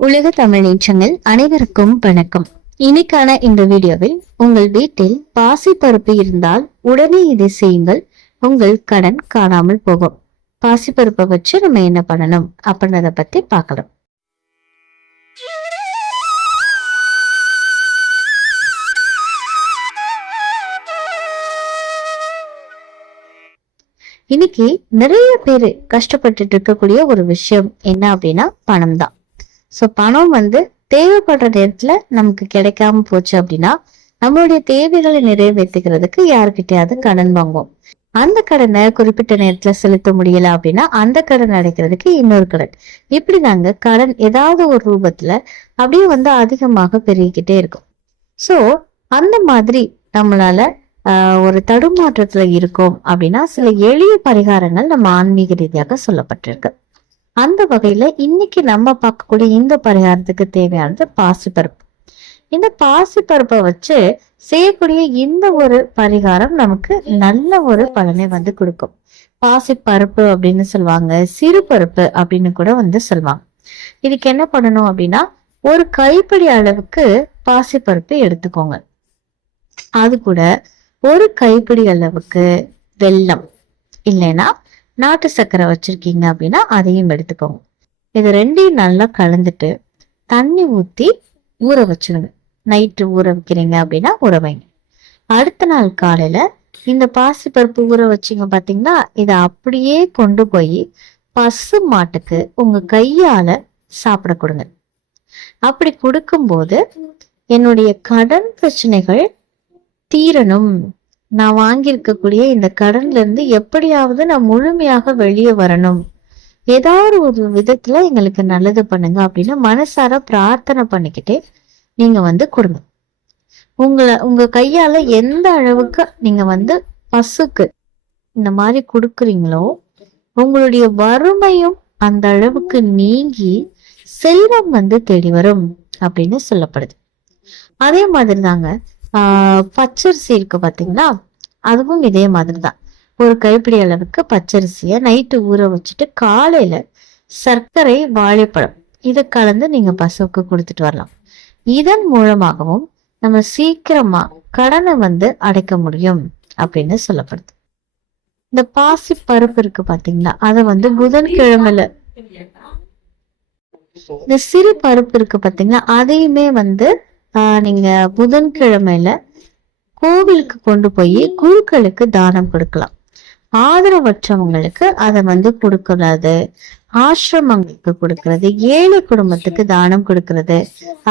உலக தமிழ் நீச்சங்கள் அனைவருக்கும் வணக்கம். இன்னைக்கான இந்த வீடியோவில் உங்கள் வீட்டில் பாசி பருப்பு இருந்தால் உடனே இதை செய்யுங்கள். உங்கள் கடன் காணாமல் போகும். பாசி பருப்பை வச்சு நம்ம என்ன பண்ணணும் அப்படின்றத பத்தி பார்க்கலாம். இன்னைக்கு நிறைய பேர் கஷ்டப்பட்டுட்டு இருக்கக்கூடிய ஒரு விஷயம் என்ன அப்படின்னா பணம் தான் ஸோ பணம் வந்து தேவைப்படுற நேரத்துல நமக்கு கிடைக்காம போச்சு அப்படின்னா நம்மளுடைய தேவைகளை நிறைவேற்றிக்கிறதுக்கு யாருக்கிட்டையாவது கடன் வாங்குவோம். அந்த கடனை குறிப்பிட்ட நேரத்துல செலுத்த முடியல அப்படின்னா அந்த கடன் அடைக்கிறதுக்கு இன்னொரு கடன். இப்படி நாங்க கடன் ஏதாவது ஒரு ரூபத்துல அப்படியே வந்து அதிகமாக பெருகிக்கிட்டே இருக்கும். ஸோ அந்த மாதிரி நம்மளால ஆஹ், ஒரு தடுமாற்றத்துல இருக்கோம் அப்படின்னா சில எளிய பரிகாரங்கள் நம்ம ஆன்மீக ரீதியாக சொல்லப்பட்டிருக்கு. அந்த வகையில இன்னைக்கு நம்ம பார்க்கக்கூடிய இந்த பரிகாரத்துக்கு தேவையானது பாசிப்பருப்பு. இந்த பாசிப்பருப்பை வச்சு செய்யக்கூடிய இந்த ஒரு பரிகாரம் நமக்கு நல்ல ஒரு பலனை வந்து கொடுக்கும். பாசிப்பருப்பு அப்படின்னு சொல்லுவாங்க சிறு பருப்பு அப்படின்னு கூட வந்து சொல்லுவாங்க. இதுக்கு என்ன பண்ணணும் அப்படின்னா ஒரு கைப்பிடி அளவுக்கு பாசிப்பருப்பு எடுத்துக்கோங்க. அது கூட ஒரு கைப்பிடி அளவுக்கு வெல்லம். இல்லைன்னா நாட்டு சர்க்கரை வச்சிருக்கீங்க அப்படின்னா அதையும் எடுத்துக்கோங்க. இது ரெண்டையும் நல்லா கலந்துட்டு தண்ணி ஊற்றி ஊற வச்சிருங்க. நைட்டு ஊற வைக்கிறீங்க அப்படின்னா ஊற வைங்க. அடுத்த நாள் காலையில இந்த பாசிப்பருப்பு ஊற வச்சீங்க பார்த்தீங்கன்னா இதை அப்படியே கொண்டு போய் பசு மாட்டுக்கு உங்க கையால சாப்பிட கொடுங்க. அப்படி கொடுக்கும்போது என்னுடைய கடன் பிரச்சனைகள் தீரணும். நான் வாங்கியிருக்கக்கூடிய இந்த கடன்ல இருந்து எப்படியாவது நான் முழுமையாக வெளியே வரணும். ஏதாவது ஒரு விதத்துல எங்களுக்கு நல்லது பண்ணுங்க அப்படின்னு மனசார பிரார்த்தனை பண்ணிக்கிட்டே நீங்க வந்து கொடுங்க. உங்களை உங்க கையால எந்த அளவுக்கு நீங்க வந்து பசுக்கு இந்த மாதிரி கொடுக்குறீங்களோ உங்களுடைய வறுமையும் அந்த அளவுக்கு நீங்கி செல்வம் வந்து தேடி வரும் அப்படின்னு சொல்லப்படுது. அதே மாதிரி தாங்க பச்சரிசி இருக்கு பாத்தீங்களா? அதுவும் இதே மாதிரி தான் ஒரு கைப்பிடி அளவுக்கு பச்சரிசியை நைட்டு ஊற வச்சுட்டு காலையில சர்க்கரை வாழைப்பழம் இதை கலந்து நீங்க பசுவுக்கு கொடுத்துட்டு வரலாம். இதன் மூலமாகவும் நம்ம சீக்கிரமா கடனை வந்து அடைக்க முடியும் அப்படின்னு சொல்லப்படுது. இந்த பாசி பருப்பு இருக்கு பாத்தீங்களா? அதை வந்து புதன்கிழமையில இந்த சிறு பருப்பு இருக்கு பாத்தீங்களா? அதையுமே வந்து நீங்க புதன்கிழமையில கோவிலுக்கு கொண்டு போய் குழுக்களுக்கு தானம் கொடுக்கலாம். ஆதரவற்றவங்களுக்கு அதை வந்து கொடுக்கறது ஆசிரமங்களுக்கு கொடுக்கறது ஏழை குடும்பத்துக்கு தானம் கொடுக்கறது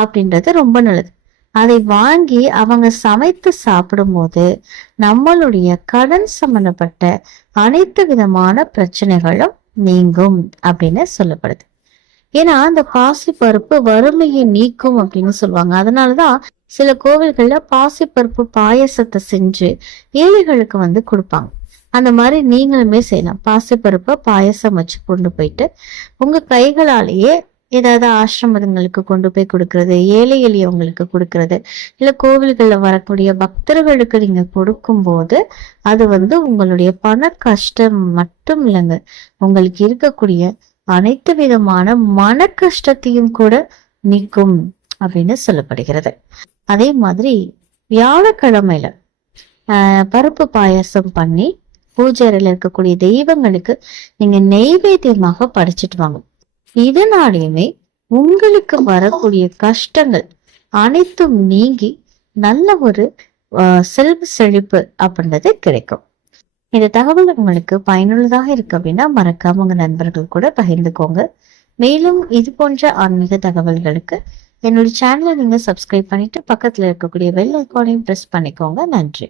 அப்படின்றது ரொம்ப நல்லது. அதை வாங்கி அவங்க சமைத்து சாப்பிடும்போது நம்மளுடைய கடன் சம்பந்தப்பட்ட அனைத்து விதமான பிரச்சனைகளும் நீங்கும் அப்படின்னு சொல்லப்படுது. ஏன்னா அந்த பாசிப்பருப்பு வறுமையை நீக்கும் அப்படின்னு சொல்லுவாங்க. அதனாலதான் சில கோவில்கள்ல பாசிப்பருப்பு பாயசத்தை செஞ்சு ஏழைகளுக்கு வந்து கொடுப்பாங்க. அந்த மாதிரி நீங்களுமே செய்யலாம். பாசிப்பருப்பை பாயசம் வச்சு கொண்டு போயிட்டு உங்க கைகளாலேயே ஏதாவது ஆசிரமங்களுக்கு கொண்டு போய் கொடுக்கறது ஏழை எளியவங்களுக்கு கொடுக்கறது இல்ல கோவில்கள்ல வரக்கூடிய பக்தர்களுக்கு நீங்க கொடுக்கும்போது அது வந்து உங்களுடைய பண கஷ்டம் மட்டும் இல்லைங்க. உங்களுக்கு இருக்கக்கூடிய அனைத்து விதமான மன கஷ்டத்தையும் கூட நீக்கும் அப்படின்னு சொல்லப்படுகிறது. அதே மாதிரி வியாழக்கிழமையில பருப்பு பாயாசம் பண்ணி பூஜை இருக்கக்கூடிய தெய்வங்களுக்கு நீங்க நெய்வேத்தியமாக படைச்சிட்டு வாங்க. இதனாலையுமே உங்களுக்கு வரக்கூடிய கஷ்டங்கள் அனைத்தும் நீங்கி நல்ல ஒரு செல்வ செழிப்பு அப்படின்றது கிடைக்கும். இந்த தகவல் உங்களுக்கு பயனுள்ளதாக இருக்கு அப்படின்னா மறக்காம உங்க நண்பர்கள் கூட பகிர்ந்துக்கோங்க. மேலும் இது போன்ற ஆன்மீக தகவல்களுக்கு என்னோட சேனலை நீங்க சப்ஸ்கிரைப் பண்ணிட்டு பக்கத்துல இருக்கக்கூடிய வெல் ஐக்கானையும் ப்ரெஸ் பண்ணிக்கோங்க. நன்றி.